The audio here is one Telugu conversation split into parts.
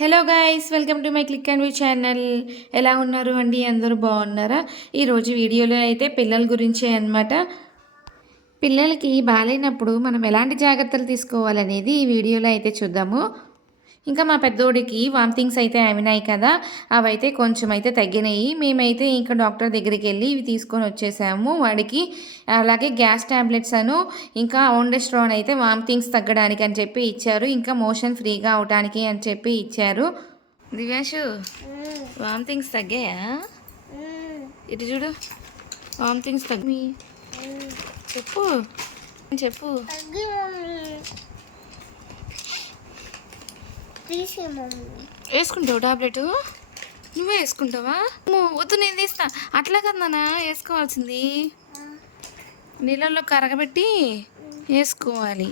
Hello guys, welcome to my click and view channel. ఎలా ఉన్నారు అండి? అందరూ బాగున్నారా? ఈరోజు వీడియోలో అయితే పిల్లల గురించే అనమాట. పిల్లలకి బాగాలేనప్పుడు మనం ఎలాంటి జాగ్రత్తలు తీసుకోవాలనేది ఈ వీడియోలో అయితే చూద్దాము. ఇంకా మా పెద్దోడికి వామిటింగ్స్ అయితే అయినాయి కదా, అవైతే కొంచెం అయితే తగ్గినాయి. మేమైతే ఇంకా డాక్టర్ దగ్గరికి వెళ్ళి ఇవి తీసుకొని వచ్చేసాము వాడికి. అలాగే గ్యాస్ ట్యాబ్లెట్స్ ఇంకా ఓండెస్ట్రాన్ అయితే వామిటింగ్స్ తగ్గడానికి అని చెప్పి ఇచ్చారు, ఇంకా మోషన్ ఫ్రీగా అవడానికి అని చెప్పి ఇచ్చారు. దివ్యాంశు, వామిటింగ్స్ తగ్గాయా? ఇటు చూడు, వామిటింగ్స్ తగ్గి చెప్పు చెప్పు. వేసుకుంటావు టాబ్లెట్? నువ్వే వేసుకుంటావా? వద్దు, నేను తీస్తా. అట్లా కదా నాన్న వేసుకోవాల్సింది, నీళ్ళల్లో కరగబెట్టి వేసుకోవాలి.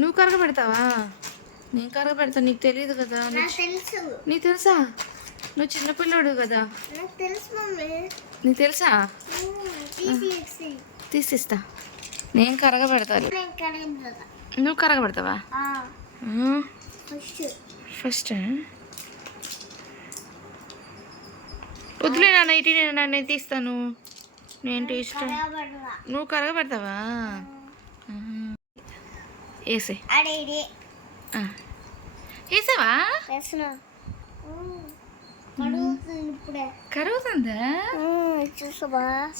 నువ్వు కరగబెడతావా? నేను కరగబెడతా, నీకు తెలియదు కదా. నీకు తెలుసా? నువ్వు చిన్నపిల్లోడు కదా, నీకు తెలుసా? తీసిస్తా, నేను కరగబెడతాను. నువ్వు కరగబెడతావా? ఫస్ట్ వద్దులే నాన్న, ఇటీ నేను తీస్తాను. నేను తీస్తా, నువ్వు కరగబెడతావా? వేసే వేసావా? కరుగుతుందా?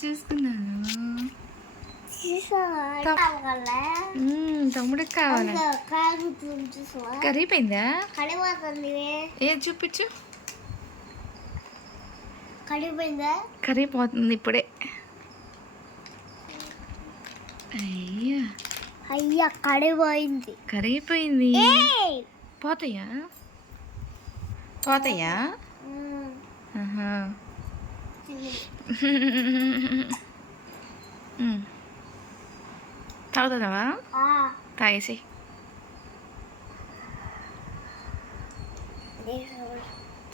చూసుకున్నాను. తమ్ముడికి కావాలా? కరిగిపోయిందా? ఏది చూపించు. కరిగిపోతుంది ఇప్పుడే. అయ్యా కడిపోయింది. కరిగిపోయింది. పోతాయా? పోతాయా? తాగుతున్నావా? తాగేసి.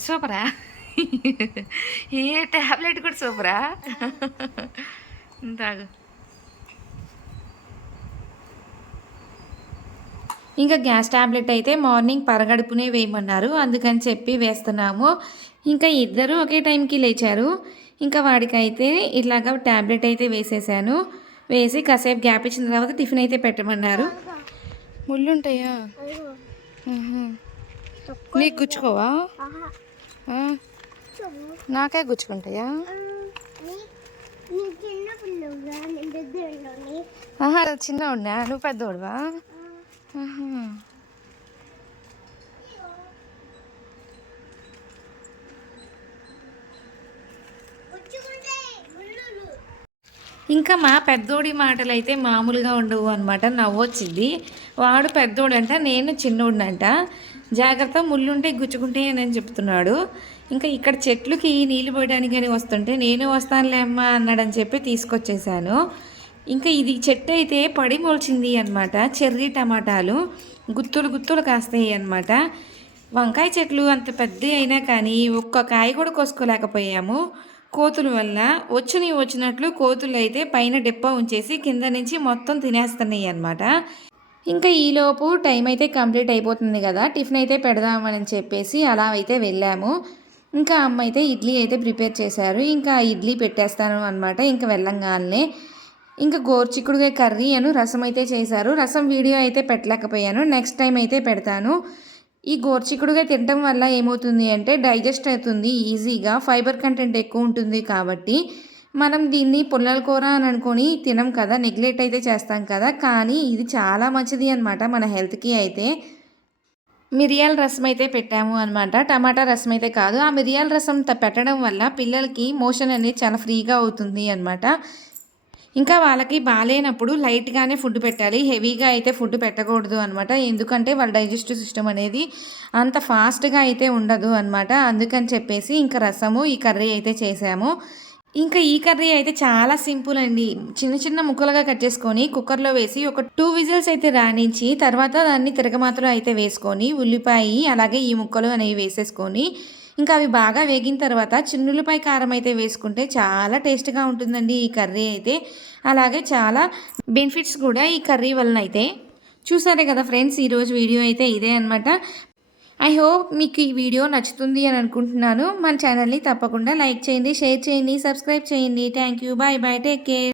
సూపరా? ఏ ట్యాబ్లెట్ కూడా సూపరా? తాగు. ఇంకా గ్యాస్ ట్యాబ్లెట్ అయితే మార్నింగ్ పరగడుపునే వేయమన్నారు, అందుకని చెప్పి వేస్తున్నాము. ఇంకా ఇద్దరు ఒకే టైంకి లేచారు. ఇంకా వాడికైతే ఇలాగ ట్యాబ్లెట్ అయితే వేసేసాను. వేసి కాసేపు గ్యాప్ ఇచ్చిన తర్వాత టిఫిన్ అయితే పెట్టమన్నారు. ముళ్ళు ఉంటాయా? నీకు గుచ్చుకోవా? నాకే గుచ్చుకుంటాయా? చిన్న ఉన్నా, నువ్వు పెద్దోడువా? ఇంకా మా పెద్దోడి మాటలు అయితే మామూలుగా ఉండవు అనమాట. నవ్వొచ్చింది. వాడు పెద్దోడంట, నేను చిన్నోడినంట. జాగ్రత్త, ముళ్ళుంటే గుచ్చుకుంటే అని చెప్తున్నాడు. ఇంకా ఇక్కడ చెట్లుకి నీళ్ళు పోయడానికి అని వస్తుంటే నేను వస్తానులే అమ్మ అన్నాడని చెప్పి తీసుకొచ్చేసాను. ఇంకా ఇది చెట్టు అయితే పడి మొలిచింది అనమాట. చెర్రీ టమాటాలు గుత్తులు గుత్తులు కాస్తాయి అనమాట. వంకాయ చెట్లు అంత పెద్ద అయినా కానీ ఒక్క కాయ కూడా కోసుకోలేకపోయాము కోతుల వల్ల. వచ్చినట్లు కోతులు అయితే పైన డిప్ప ఉంచేసి కింద నుంచి మొత్తం తినేస్తున్నాయి అనమాట. ఇంకా ఈలోపు టైం అయితే కంప్లీట్ అయిపోతుంది కదా, టిఫిన్ అయితే పెడదామని చెప్పేసి అలా అయితే వెళ్ళాము. ఇంకా అమ్మ అయితే ఇడ్లీ అయితే ప్రిపేర్ చేశారు. ఇంకా ఇడ్లీ పెట్టేస్తాను అనమాట. ఇంకా వెళ్ళంగానే ఇంకా గోర్చిక్కుడుగా కర్రీ రసం అయితే చేశారు. రసం వీడియో అయితే పెట్టలేకపోయాను, నెక్స్ట్ టైం అయితే పెడతాను. ఈ గోర్చిక్కుడుగా తినటం వల్ల ఏమవుతుంది అంటే డైజెస్ట్ అవుతుంది ఈజీగా, ఫైబర్ కంటెంట్ ఎక్కువ ఉంటుంది. కాబట్టి మనం దీన్ని పుల్లల కూర అని అనుకొని తినం కదా, నెగ్లెక్ట్ అయితే చేస్తాం కదా. కానీ ఇది చాలా మంచిది అనమాట మన హెల్త్కి. అయితే మిరియాల రసం అయితే పెట్టాము అనమాట, టమాటా రసం అయితే కాదు. ఆ మిరియాల రసం పెట్టడం వల్ల పిల్లలకి మోషన్ అనేది చాలా ఫ్రీగా అవుతుంది అనమాట. ఇంకా వాళ్ళకి బాగాలేనప్పుడు లైట్గానే ఫుడ్ పెట్టాలి, హెవీగా అయితే ఫుడ్ పెట్టకూడదు అనమాట. ఎందుకంటే వాళ్ళ డైజెస్టివ్ సిస్టమ్ అనేది అంత ఫాస్ట్గా అయితే ఉండదు అనమాట. అందుకని చెప్పేసి ఇంకా రసము ఈ కర్రీ అయితే చేసాము. ఇంకా ఈ కర్రీ అయితే చాలా సింపుల్ అండి. చిన్న చిన్న ముక్కలుగా కట్ చేసుకొని కుక్కర్లో వేసి ఒక 2 విజిల్స్ అయితే రాణించి తర్వాత దాన్ని తిరగమాతలో అయితే వేసుకొని ఉల్లిపాయ అలాగే ఈ ముక్కలు అనేవి వేసేసుకొని ఇంకా అవి బాగా వేగిన తర్వాత చిన్నులపై కారం అయితే వేసుకుంటే చాలా టేస్ట్గా ఉంటుందండి ఈ కర్రీ అయితే. అలాగే చాలా బెనిఫిట్స్ కూడా ఈ కర్రీ వలన అయితే. చూసారే కదా ఫ్రెండ్స్, ఈరోజు వీడియో అయితే ఇదే అనమాట. ఐ హోప్ మీకు ఈ వీడియో నచ్చుతుంది అని అనుకుంటున్నాను. మన ఛానల్ని తప్పకుండా లైక్ చేయండి, షేర్ చేయండి, సబ్స్క్రైబ్ చేయండి. Thank you, bye bye, take care.